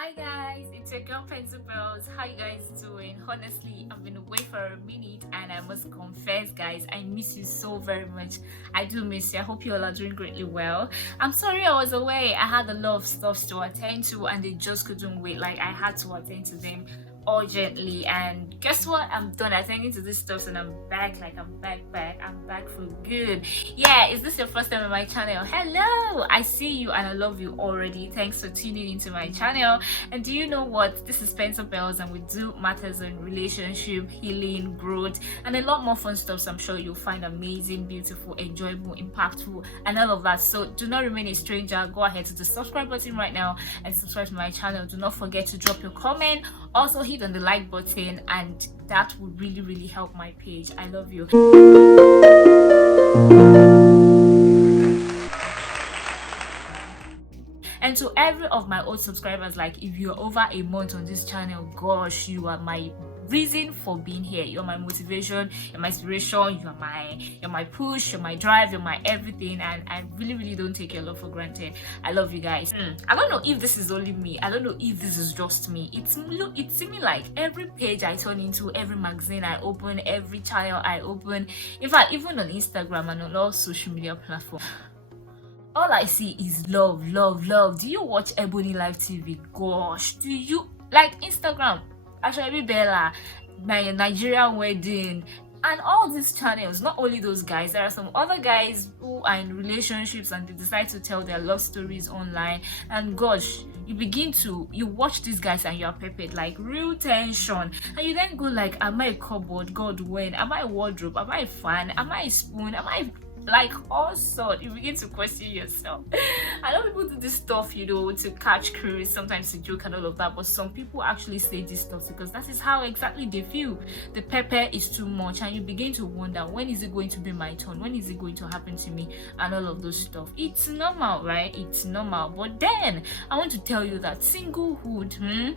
Hi guys, it's your girl Pencil Bells. How you guys doing? Honestly, I've been away for a minute and I must confess guys, I miss you so very much. I do miss you. I hope you all are doing greatly well. I'm sorry I was away. I had a lot of stuff to attend to and they just couldn't wait. Like I had to attend to them urgently, and guess what, I'm done attending to this stuff and I'm back. Like I'm back for good. Yeah, is this your first time on my channel? Hello, I see you and I love you already. Thanks for tuning into my channel. And do you know what, this is Pencil Bells and we do matters in relationship, healing, growth, and a lot more fun stuff. So I'm sure you'll find amazing, beautiful, enjoyable, impactful, and all of that. So do not remain a stranger. Go ahead to the subscribe button right now and subscribe to my channel. Do not forget to drop your comment. Also hit on the like button, and that would really help my page. I love you. And to every of my old subscribers, like if you're over a month on this channel, gosh, you are my reason for being here. You're my motivation, you're my inspiration, you're my push, you're my drive, you're my everything, and I really don't take your love for granted. I love you guys. I don't know if this is only me. I don't know if this is just me. It's seeming like every page I turn into, every magazine I open, every channel I open, in fact even on Instagram and on all social media platforms, all I see is love. Do you watch Ebony Live TV? Gosh, do you like Instagram? Actually, Bella, my Nigerian wedding, and all these channels. Not only those guys, there are some other guys who are in relationships and they decide to tell their love stories online, and gosh, you watch these guys and you're prepared, like real tension, and you then go like, am I a cupboard? God, when? Am I a wardrobe? Am I a fan? Am I a spoon? Am I like all sorts? You begin to question yourself. I know people do this stuff, to catch cruise, sometimes to joke and all of that, but some people actually say this stuff because that is how exactly they feel. The pepper is too much and you begin to wonder, when is it going to be my turn? When is it going to happen to me? And all of those stuff. It's normal, right? It's normal. But then I want to tell you that singlehood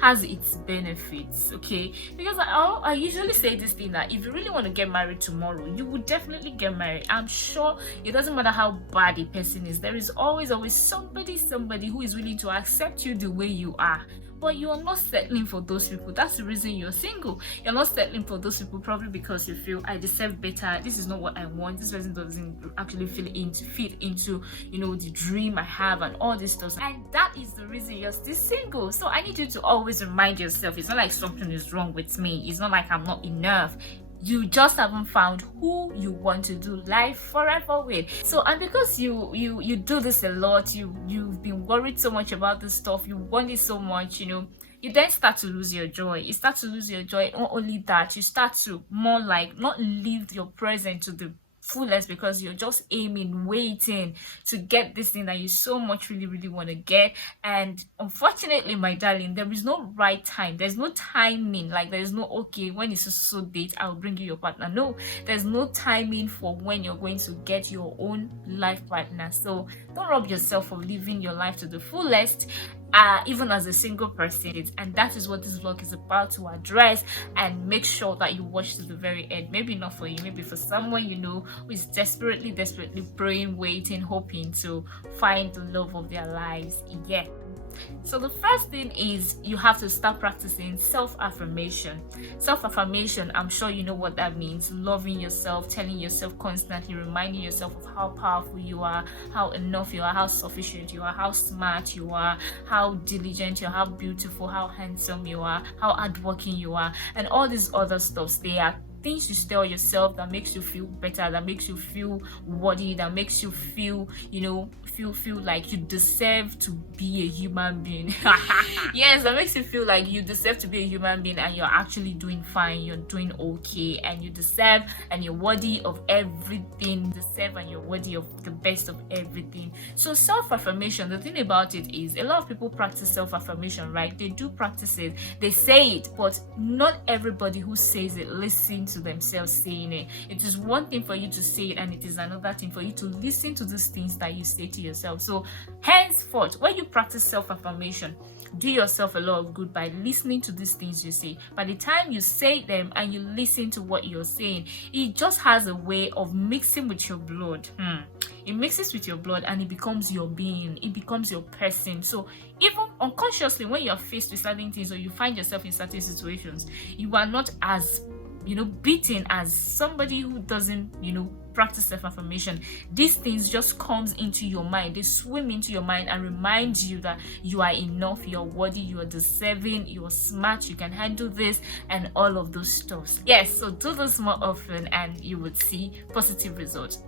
has its benefits, okay? Because I usually say this thing, that if you really want to get married tomorrow, you would definitely get married. I'm sure it doesn't matter how bad a person is, there is always somebody who is willing to accept you the way you are. But you're not settling for those people. That's the reason you're single. You're not settling for those people probably because you feel, I deserve better. This is not what I want. This person doesn't actually fit into the dream I have and all this stuff. And that is the reason you're still single. So I need you to always remind yourself, it's not like something is wrong with me. It's not like I'm not enough. You just haven't found who you want to do life forever with. So, and because you do this a lot, you've been worried so much about this stuff, you want it so much, you then start to lose your joy. You start to lose your joy. Not only that, you start to more like not live your present to the fullest because you're just aiming, waiting to get this thing that you so much really want to get. And unfortunately, my darling, there is no right time. There's no timing. Like there's no, okay, when it's so date, I'll bring you your partner. No, there's no timing for when you're going to get your own life partner. So don't rob yourself for living your life to the fullest. Even as a single person, and that is what this vlog is about to address. And make sure that you watch to the very end. Maybe not for you, maybe for someone who is desperately praying, waiting, hoping to find the love of their lives. Yeah. So the first thing is you have to start practicing self-affirmation. Self-affirmation, I'm sure you know what that means. Loving yourself, telling yourself constantly, reminding yourself of how powerful you are, how enough you are, how sufficient you are, how smart you are, how diligent you are, how beautiful, how handsome you are, how hardworking you are, and all these other stuffs. They are things you tell yourself that makes you feel better, that makes you feel worthy, that makes you feel feel like you deserve to be a human being. Yes, that makes you feel like you deserve to be a human being and you're actually doing fine, you're doing okay, and you deserve and you're worthy of everything. You deserve and you're worthy of the best of everything. So self-affirmation, the thing about it is a lot of people practice self-affirmation, right? They do practice it, they say it, but not everybody who says it listens to themselves saying it. It is one thing for you to say it, and it is another thing for you to listen to these things that you say to yourself. So henceforth, when you practice self-affirmation, do yourself a lot of good by listening to these things you say. By the time you say them and you listen to what you're saying, it just has a way of mixing with your blood. It mixes with your blood and it becomes your being, it becomes your person. So even unconsciously, when you're faced with certain things or you find yourself in certain situations, you are not as beaten as somebody who doesn't practice self-affirmation. These things just comes into your mind, they swim into your mind and remind you that you are enough, you're worthy, you are deserving, you're smart, you can handle this, and all of those stuff. Yes, so do this more often and you would see positive results.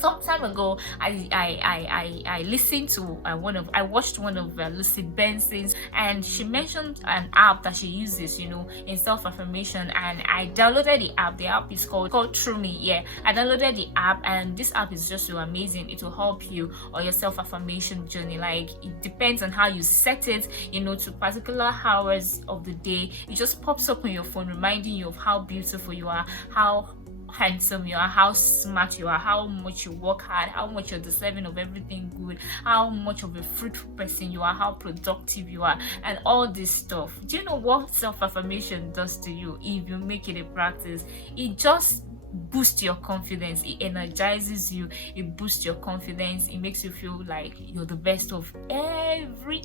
Some time ago, I listened to I watched one of Lucy Benson's, and she mentioned an app that she uses, in self-affirmation, and I downloaded the app. The app is called True Me. Yeah, I downloaded the app, and this app is just so amazing. It will help you on your self-affirmation journey. Like, it depends on how you set it, to particular hours of the day. It just pops up on your phone, reminding you of how beautiful you are, how handsome you are, how smart you are, how much you work hard, how much you're deserving of everything good, how much of a fruitful person you are, how productive you are, and all this stuff. Do you know what self-affirmation does to you if you make it a practice? It just boosts your confidence, it energizes you, it boosts your confidence, it makes you feel like you're the best of every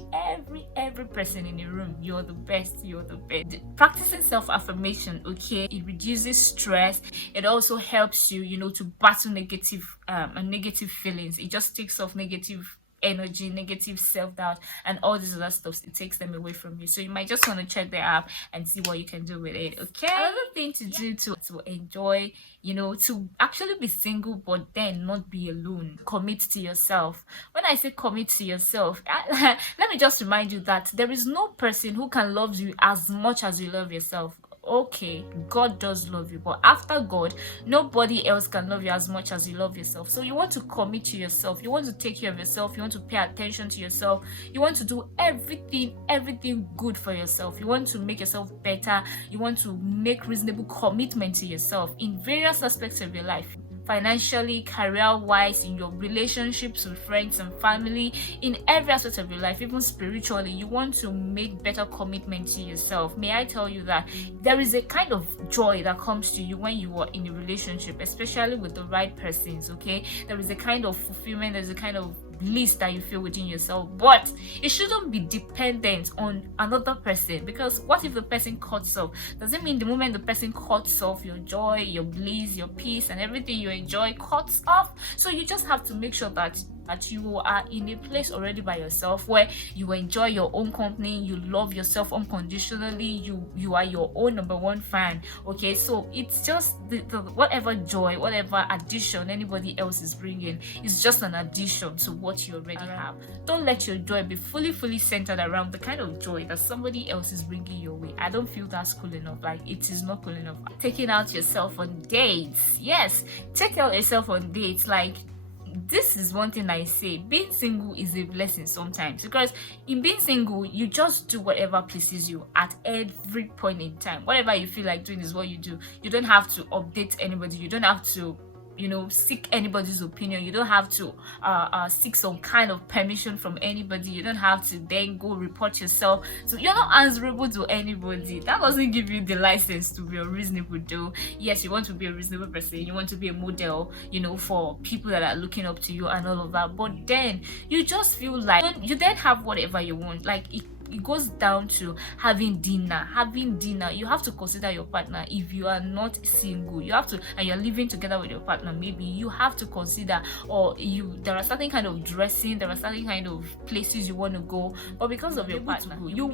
person in the room. You're the best. Practicing self-affirmation, okay, it reduces stress. It also helps you to battle negative feelings. It just takes off negative energy, negative self-doubt, and all these other stuff. It takes them away from you. So you might just want to check the app and see what you can do with it. Okay, another thing to do to enjoy, to actually be single but then not be alone, commit to yourself. When I say commit to yourself, let me just remind you that there is no person who can love you as much as you love yourself. Okay, God does love you, but after God, nobody else can love you as much as you love yourself. So you want to commit to yourself, you want to take care of yourself, you want to pay attention to yourself, you want to do everything good for yourself, you want to make yourself better, you want to make reasonable commitment to yourself in various aspects of your life. Financially, career-wise, in your relationships with friends and family, in every aspect of your life, even spiritually, you want to make better commitment to yourself. May I tell you that there is a kind of joy that comes to you when you are in a relationship, especially with the right persons, okay? There is a kind of fulfillment, there's a kind of bliss that you feel within yourself, but it shouldn't be dependent on another person, because what if the person cuts off? Does it mean the moment the person cuts off, your joy, your bliss, your peace, and everything you enjoy cuts off? So you just have to make sure that you are in a place already by yourself where you enjoy your own company, you love yourself unconditionally, you are your own number one fan. Okay, so it's just the whatever joy, whatever addition anybody else is bringing is just an addition to what you already have. Don't let your joy be fully centered around the kind of joy that somebody else is bringing your way. I don't feel that's cool enough. Like, it is not cool enough. Taking out yourself on dates, yes, take out yourself on dates. Like, this is one thing I say, being single is a blessing sometimes, because in being single, you just do whatever pleases you at every point in time. Whatever you feel like doing is what you do. You don't have to update anybody, you don't have to seek anybody's opinion, you don't have to seek some kind of permission from anybody, you don't have to then go report yourself. So you're not answerable to anybody. That doesn't give you the license to be a reasonable though. Yes, you want to be a reasonable person, you want to be a model, for people that are looking up to you and all of that, but then you just feel like you then have whatever you want. Like, it goes down to having dinner. You have to consider your partner. If you are not single, you have to, and you're living together with your partner, maybe you have to consider, there are certain kind of dressing, there are certain kind of places you want to go, but because of your partner, you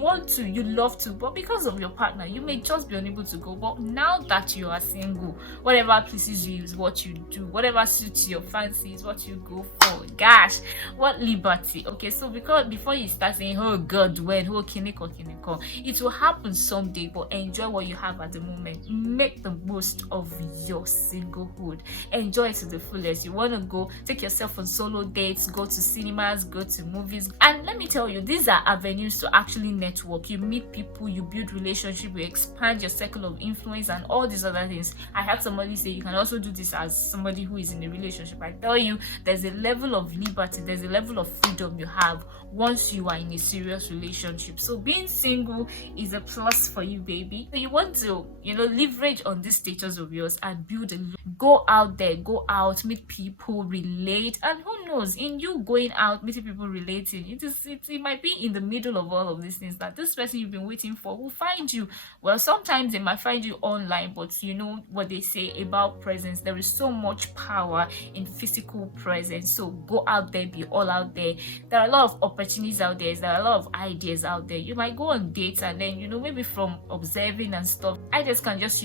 love to, but because of your partner, you may just be unable to go. But now that you are single, whatever pleases you is what you do, whatever suits your fancy is what you go for. Gosh, what liberty. Okay, so because before you start saying, oh God, when pretend, oh, kiniko, kiniko. It will happen someday, but enjoy what you have at the moment. Make the most of your singlehood. Enjoy it to the fullest. You want to go take yourself on solo dates, go to cinemas, go to movies. And let me tell you, these are avenues to actually network. You meet people, you build relationship, you expand your circle of influence and all these other things. I had somebody say you can also do this as somebody who is in a relationship. I tell you, there's a level of liberty, there's a level of freedom you have once you are in a serious relationship. So being single is a plus for you, baby. So you want to, leverage on this status of yours and build a, go out there, go out, meet people, relate, and who knows, in you going out, meeting people, relating, it might be in the middle of all of these things that this person you've been waiting for will find you. Well, sometimes they might find you online, but you know what they say about presence. There is so much power in physical presence. So go out there, be all out there. There are a lot of opportunities out there. There are a lot of ideas out there. You might go on dates and then, maybe from observing and stuff, ideas can just,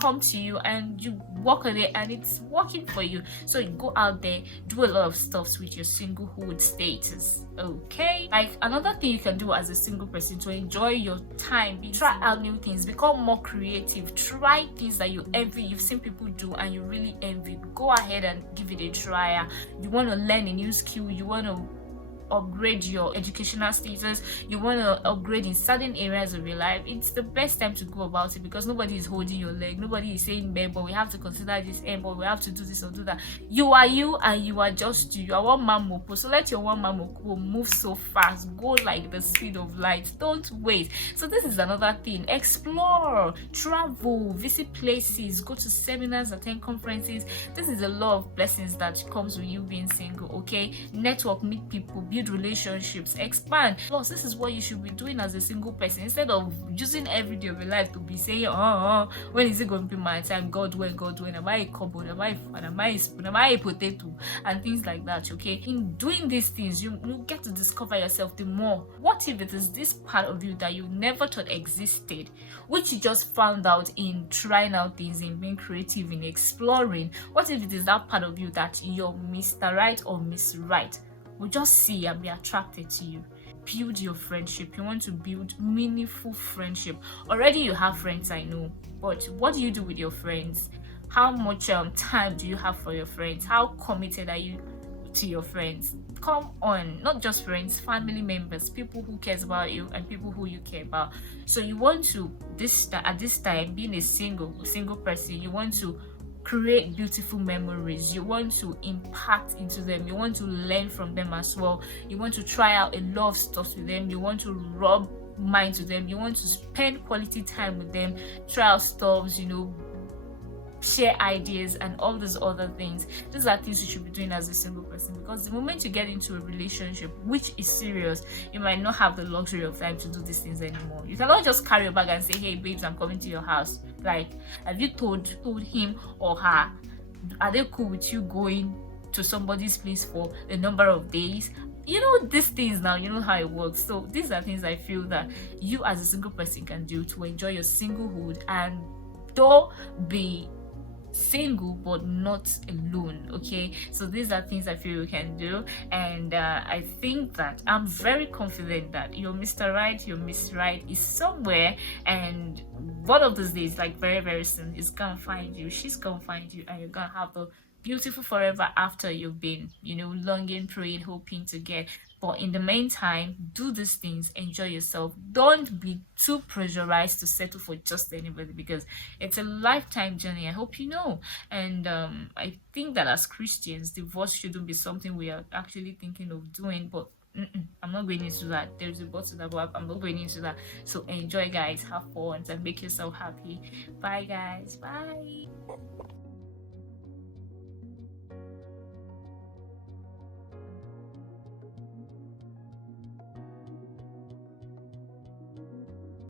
come to you and you work on it and it's working for you. So you go out there, do a lot of stuff with your singlehood status. Okay, like another thing you can do as a single person to enjoy your time, try out new things, become more creative, try things that you envy, you've seen people do and you really envy. Go ahead and give it a try. You want to learn a new skill, you want to upgrade your educational status, you want to upgrade in certain areas of your life, it's the best time to go about it, because nobody is holding your leg, nobody is saying, babe, but we have to consider this, but we have to do this or do that. You are you and you are just you. You are one man mopo, so let your one man mopo move so fast, go like the speed of light, don't wait. So this is another thing. Explore, travel, visit places, go to seminars, attend conferences. This is a lot of blessings that comes with you being single. Okay, network, meet people, build relationships, expand. Plus, this is what you should be doing as a single person, instead of using every day of your life to be saying, when is it going to be my time? God, when? Am I a cupboard? Am I a spoon? Am I a potato? And things like that. Okay, in doing these things, you get to discover yourself the more. What if it is this part of you that you never thought existed, which you just found out in trying out things, in being creative, in exploring? What if it is that part of you that you're Mr. Right or Miss Right will just see and be attracted to you? Build your friendship. You want to build meaningful friendship. Already you have friends, I know, but what do you do with your friends? How much time do you have for your friends? How committed are you to your friends? Come on, not just friends, family members, people who cares about you and people who you care about. So you want to, at this time, being a single person, you want to create beautiful memories. You want to impact into them. You want to learn from them as well. You want to try out a lot of stuff with them. You want to rub minds with them. You want to spend quality time with them, try out stuff, share ideas and all these other things. These are things you should be doing as a single person, because the moment you get into a relationship which is serious, you might not have the luxury of time to do these things anymore. You cannot just carry your bag and say, hey babes, I'm coming to your house. Like, have you told him or her? Are they cool with you going to somebody's place for a number of days? These things now, how it works. So these are things I feel that you as a single person can do to enjoy your singlehood and don't be single but not alone. Okay, so these are things I feel you can do, and I think that I'm very confident that your Mr. Right, your Miss Right is somewhere, and one of those days, like very very soon, is gonna find you, she's gonna find you, and you're gonna have the beautiful forever after you've been longing, praying, hoping to get. But in the meantime, do these things, enjoy yourself. Don't be too pressurized to settle for just anybody, because it's a lifetime journey. I hope you know. And I think that as Christians, divorce shouldn't be something we are actually thinking of doing. But I'm not going into that. There's a but to that, but I'm not going into that. So enjoy, guys. Have fun and make yourself happy. Bye, guys. Bye.